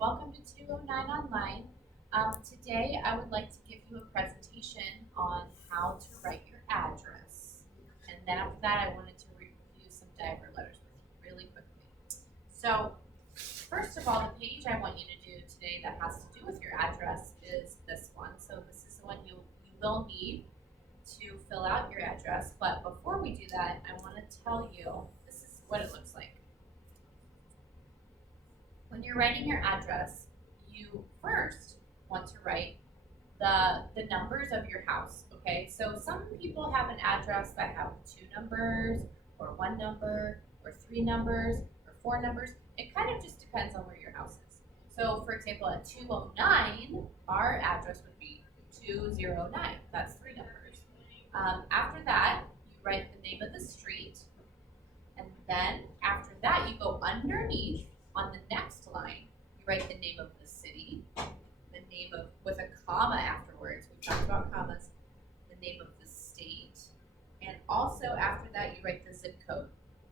Welcome to 209 Online. Today I would like to give you a presentation on how to write your address. And then after that I wanted to review some diaper letters with you really quickly. So first of all, the page I want you to do today that has to do with your address is this one. So this is the one you will need to fill out your address. But before we do that, I want to tell you this is what it looks like. When you're writing your address, you first want to write the numbers of your house, okay? So some people have an address that have 2 numbers, or 1 number, or 3 numbers, or 4 numbers. It kind of just depends on where your house is. So for example, at 209, our address would be 209. That's 3 numbers. After that, you write the name of the street, and then after that, you go underneath. On the next line, you write the name of the city, the name of, with a comma afterwards, we've talked about commas, the name of the state, and also after that you write the zip code,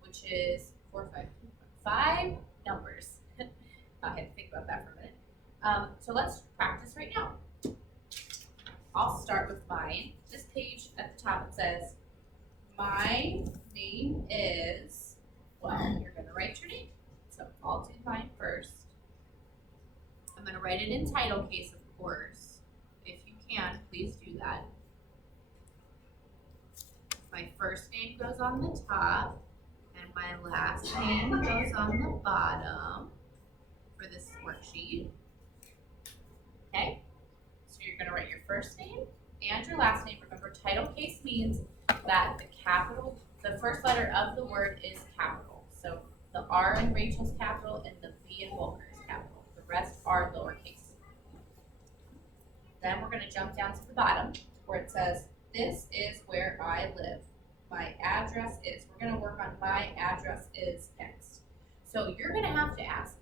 which is 5 numbers. I had to think about that for a minute. So let's practice right now. I'll start with mine. This page at the top, it says, my name is, well, you're gonna write your name. So I'll do mine first. I'm going to write it in title case, of course. If you can, please do that. My first name goes on the top, and my last name goes on the bottom for this worksheet. Okay? So you're going to write your first name and your last name. Remember, title case means that the first letter of the word is capital. So the R in Rachel's capital and the B in Walker's capital. The rest are lowercase. Then we're going to jump down to the bottom where it says, this is where I live. My address is. We're going to work on my address is next. So you're going to have to ask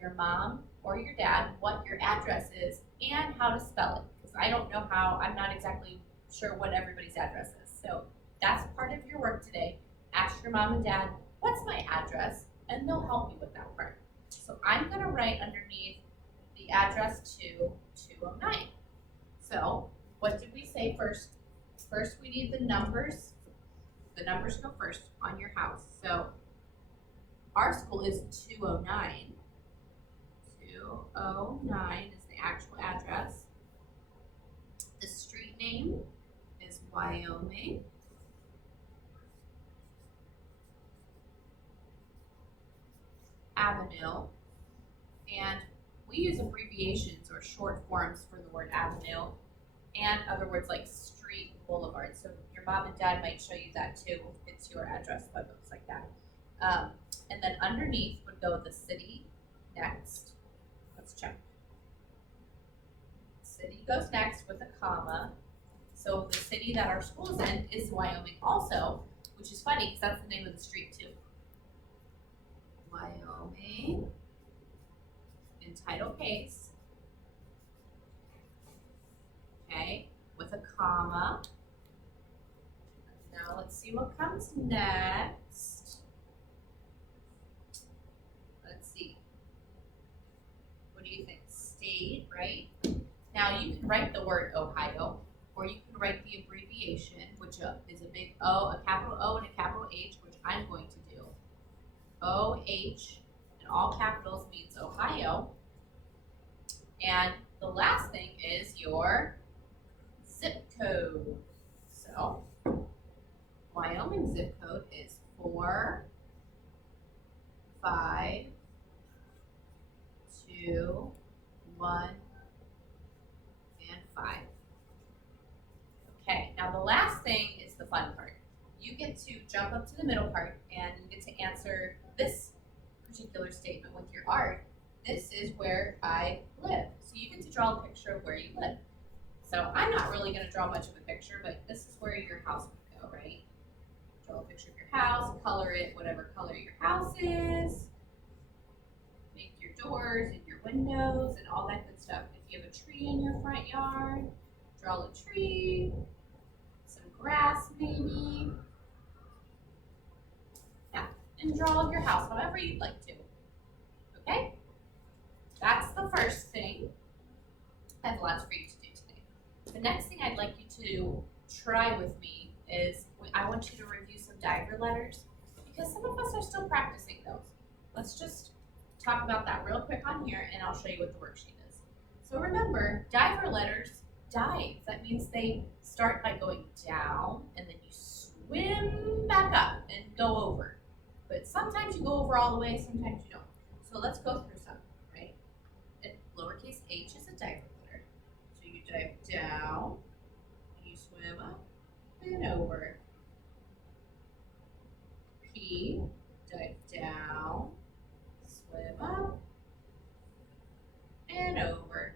your mom or your dad what your address is and how to spell it. Because I don't know how, I'm not exactly sure what everybody's address is. So that's part of your work today. Ask your mom and dad, what's my address? And they'll help you with that part. So I'm going to write underneath the address to 209. So what did we say first? First we need the numbers. The numbers go first on your house. So our school is 209. 209 is the actual address. The street name is Wyoming. Avenue, and we use abbreviations or short forms for the word avenue and other words like street, boulevard. So your mom and dad might show you that too if it's your address that looks like that. And then underneath would go the city next. Let's check. City goes next with a comma. So the city that our school is in is Wyoming also, which is funny because that's the name of the street too. Wyoming in title case, okay, with a comma. Now let's see what comes next. Let's see. What do you think? State, right? Now you can write the word Ohio, or you can write the abbreviation, which is a big O, a capital O and a capital H, which I'm going to do. OH in all capitals means Ohio. And the last thing is your zip code. So Wyoming zip code is 4 5 2 1 and 5. Okay, now the last thing is the fun part. You get to jump up to the middle part and you get to answer this particular statement with your art. This is where I live. So you get to draw a picture of where you live. So I'm not really going to draw much of a picture, but this is where your house would go, right? Draw a picture of your house, color it whatever color your house is. Make your doors and your windows and all that good stuff. If you have a tree in your front yard, draw a tree, some grass maybe. And draw your house however you'd like to. Okay? That's the first thing, I have lots for you to do today. The next thing I'd like you to try with me is I want you to review some diver letters because some of us are still practicing those. Let's just talk about that real quick on here and I'll show you what the worksheet is. So remember, diver letters dive. That means they start by going down and then you swim back up and go over. But sometimes you go over all the way, sometimes you don't. So let's go through some, right? And lowercase h is a diver letter. So you dive down, and you swim up and over. P, dive down, swim up and over.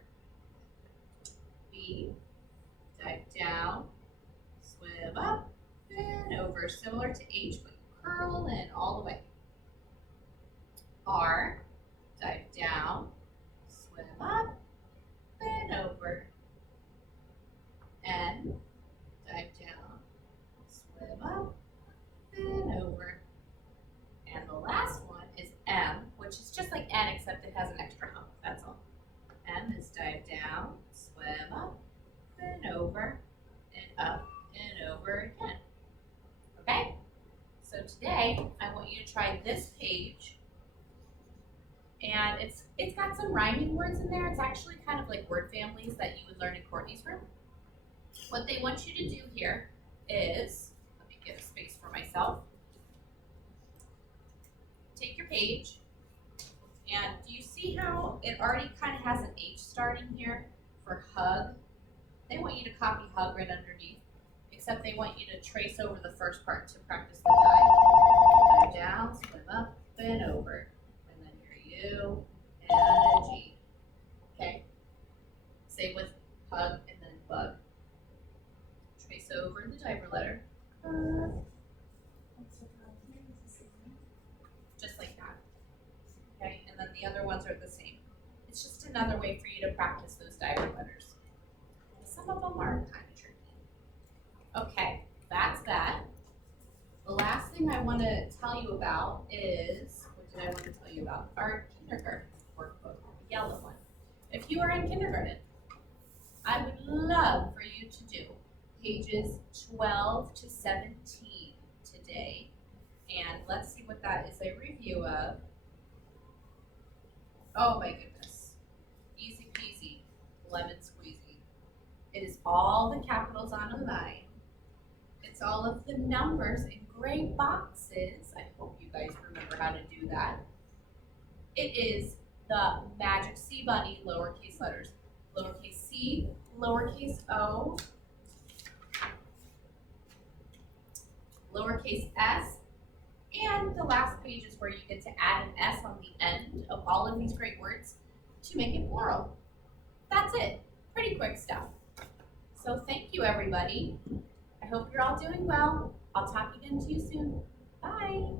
B, dive down, swim up and over. Similar to H, but curl in all the way. R, dive down, swim up and over. N, dive down, swim up and over. And the last one is M, which is just like N except it has an extra hump, that's all. M is dive down, swim up and over, and up and over again. Okay? So today, I want you to try this page, and it's got some rhyming words in there. It's actually kind of like word families that you would learn in Courtney's room. What they want you to do here is, let me get a space for myself. Take your page, and do you see how it already kind of has an H starting here for hug? They want you to copy hug right underneath, except they want you to trace over the first part to practice the dive. Dive down, swim up, and over. And then your U and a G. Okay? Same with hug and then bug. Trace over the diver letter. Just like that. Okay? And then the other ones are the same. It's just another way for you to practice those diver letters. Some of them are kind of tricky. Okay, that's that. The last thing I want to tell you about is, what did I want to tell you about? Our kindergarten workbook, the yellow one. If you are in kindergarten, I would love for you to do pages 12 to 17 today. And let's see what that is a review of. Oh my goodness. Easy peasy, lemon squeezy. It is all the capitals on a line. It's all of the numbers in gray boxes. I hope you guys remember how to do that. It is the magic C bunny lowercase letters. Lowercase c, lowercase o, lowercase s, and the last page is where you get to add an S on the end of all of these great words to make it plural. That's it. Pretty quick stuff. So thank you, everybody. I hope you're all doing well. I'll talk again to you soon. Bye.